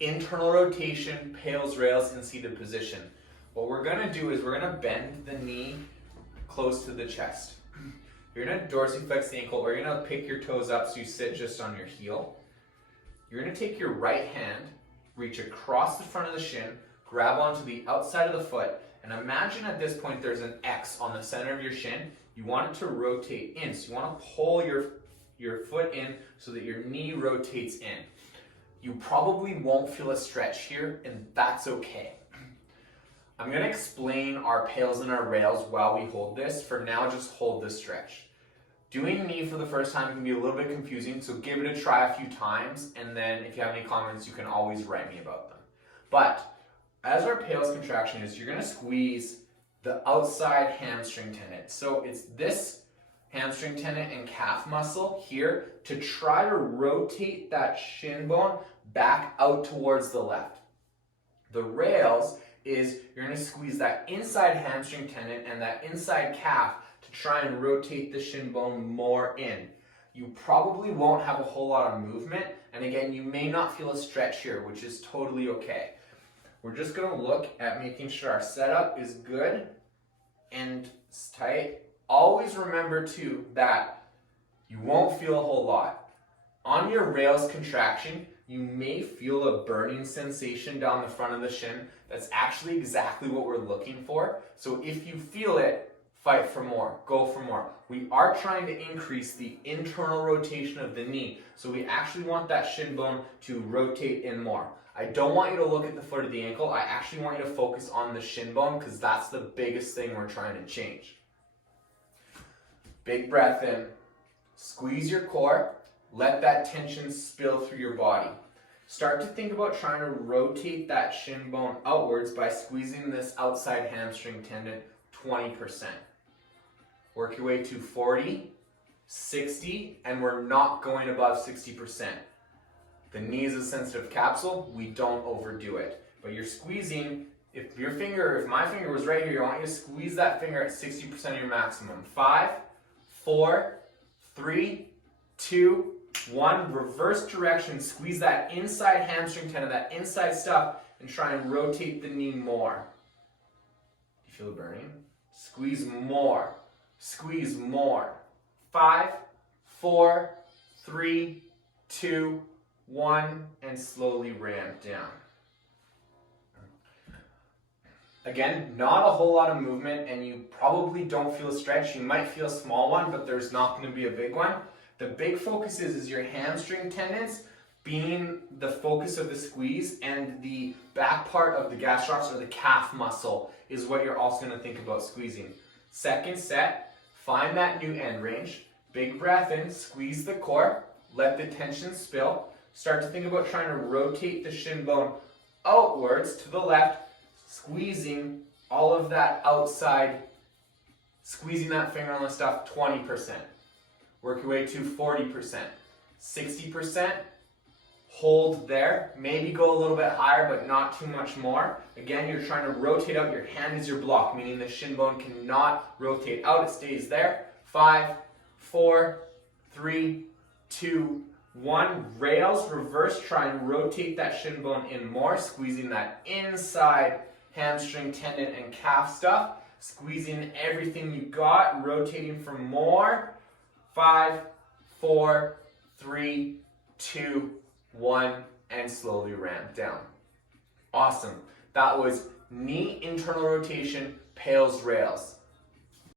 internal rotation, Pails, rails in seated position. What we're gonna do is we're gonna bend the knee close to the chest. You're gonna dorsiflex the ankle, or you're gonna pick your toes up so you sit just on your heel. You're gonna take your right hand, reach across the front of the shin, grab onto the outside of the foot, and imagine at this point there's an X on the center of your shin. You want it to rotate in, so you wanna pull your foot in so that your knee rotates in. You probably won't feel a stretch here, and that's okay. I'm gonna explain our Pails and our rails while we hold this. For now, just hold the stretch. Doing knee for the first time can be a little bit confusing, so give it a try a few times, and then if you have any comments, you can always write me about them. But as our Pails contraction is, you're gonna squeeze the outside hamstring tendon. So it's this hamstring tendon and calf muscle here to try to rotate that shin bone back out towards the left. The rails is you're going to squeeze that inside hamstring tendon and that inside calf to try and rotate the shin bone more in. You probably won't have a whole lot of movement, and again, you may not feel a stretch here, which is totally okay. We're just going to look at making sure our setup is good and tight. Always remember too that you won't feel a whole lot. On your rails contraction, you may feel a burning sensation down the front of the shin. That's actually exactly what we're looking for. So if you feel it, fight for more, go for more. We are trying to increase the internal rotation of the knee, so we actually want that shin bone to rotate in more. I don't want you to look at the foot of the ankle. I actually want you to focus on the shin bone because that's the biggest thing we're trying to change. Big breath in, squeeze your core, let that tension spill through your body. Start to think about trying to rotate that shin bone outwards by squeezing this outside hamstring tendon 20%. Work your way to 40, 60, and we're not going above 60%. The knee is a sensitive capsule, we don't overdo it. But you're squeezing, if my finger was right here, I want you to squeeze that finger at 60% of your maximum. 5, 4, 3, 2, 1, reverse direction, squeeze that inside hamstring tendon, that inside stuff, and try and rotate the knee more. You feel it burning? Squeeze more, squeeze more. 5, 4, 3, 2, 1, and slowly ramp down. Again, not a whole lot of movement, and you probably don't feel a stretch. You might feel a small one, but there's not going to be a big one. The big focus is your hamstring tendons being the focus of the squeeze, and the back part of the gastrocs or the calf muscle is what you're also going to think about squeezing. Second set, find that new end range. Big breath in, squeeze the core, let the tension spill. Start to think about trying to rotate the shin bone outwards to the left, squeezing all of that outside, squeezing that finger on the stuff 20%. Work your way to 40%, 60%, hold there, maybe go a little bit higher but not too much more. Again, you're trying to rotate out, your hand is your block, meaning the shin bone cannot rotate out, it stays there. 5, 4, 3, 2, 1, rails, reverse, try and rotate that shin bone in more, squeezing that inside hamstring tendon and calf stuff, squeezing everything you got, rotating for more. 5, 4, 3, 2, 1, and slowly ramp down. Awesome. That was knee internal rotation, Pails, rails.